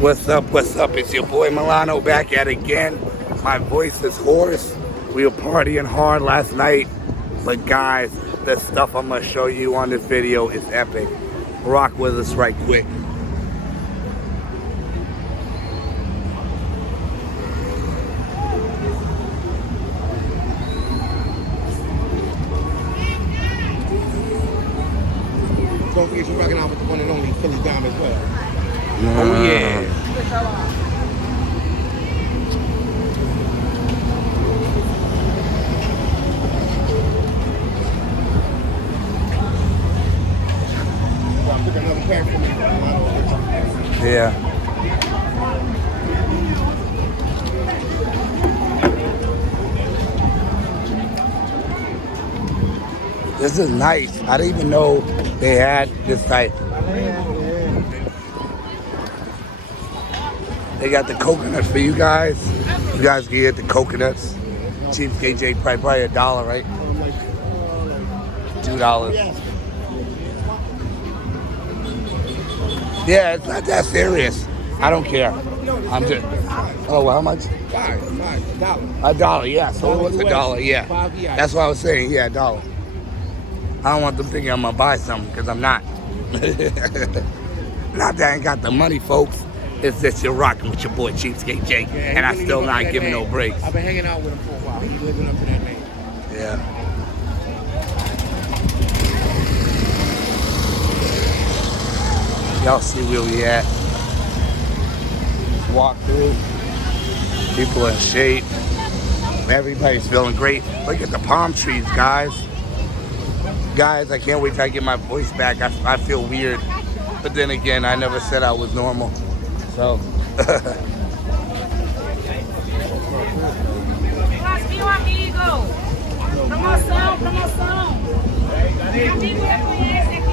What's up, what's up? It's your boy Milano back at it again. My voice is hoarse. We were partying hard last night. But guys, the stuff I'm going to show you on this video is epic. Rock with us right quick. Don't forget you're rocking out with the one and only Philly Dime as well. Oh yeah. I took another pack for me. Yeah. This is nice. I didn't even know they had this type. They got the coconuts for you guys. You guys can get the coconuts. Cheapskate Jake, probably $1, right? $2. Yeah, it's not that serious. I don't care. I'm just. Oh, well, how much? $1, yeah. So it was $1, yeah. That's what I was saying. Yeah, $1. I don't want them thinking I'm gonna buy something because I'm not. Not that I ain't got the money, folks. It's that you're rocking with your boy Cheapskate Jake, and I still not giving no breaks. I've been hanging out with him for a while. He's living up to that name. Yeah. Y'all see where we at. Walk-Thru. People in shape. Everybody's feeling great. Look at the palm trees, guys. Guys, I can't wait till I get my voice back. I feel weird. But then again, I never said I was normal. So. Meu amigo. Promoção, promoção. Meu amigo reconhece aqui.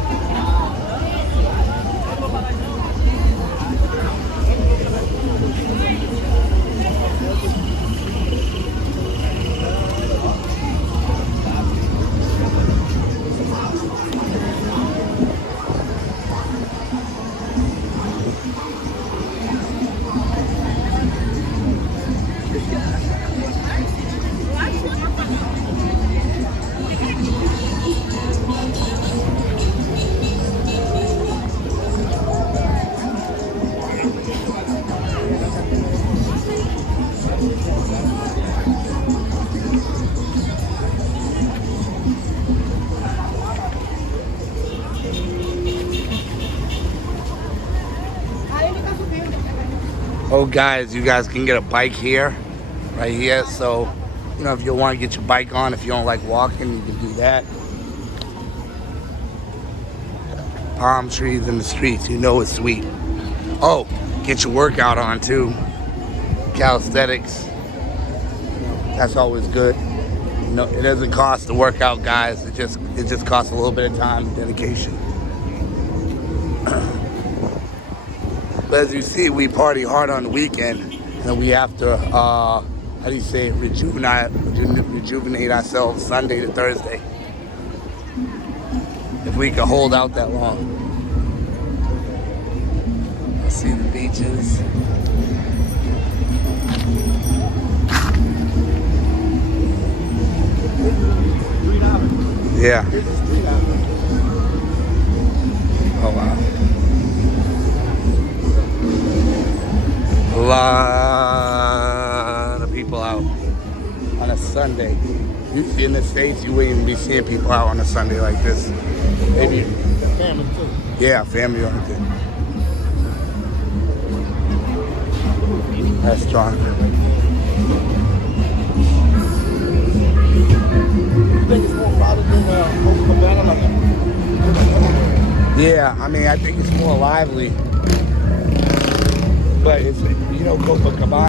Oh, guys, you guys can get a bike here, right here. So, you know, if you want to get your bike on, if you don't like walking, you can do that. Palm trees in the streets, you know it's sweet. Oh, get your workout on too. Calisthenics. That's always good. You know, it doesn't cost to work out, guys. It just costs a little bit of time and dedication. But as you see, we party hard on the weekend, and we have to, how do you say it, rejuvenate ourselves Sunday to Thursday. If we can hold out that long. I see the beaches. Yeah. Oh, wow. A lot of people out on a Sunday. Usually in the States, you wouldn't even be seeing people out on a Sunday like this. Maybe. Family too. Yeah, family oriented. That's strong. You think it's more crowded than Copacabana? Yeah, I mean, I think it's more lively. But it's, you know, Copacabana.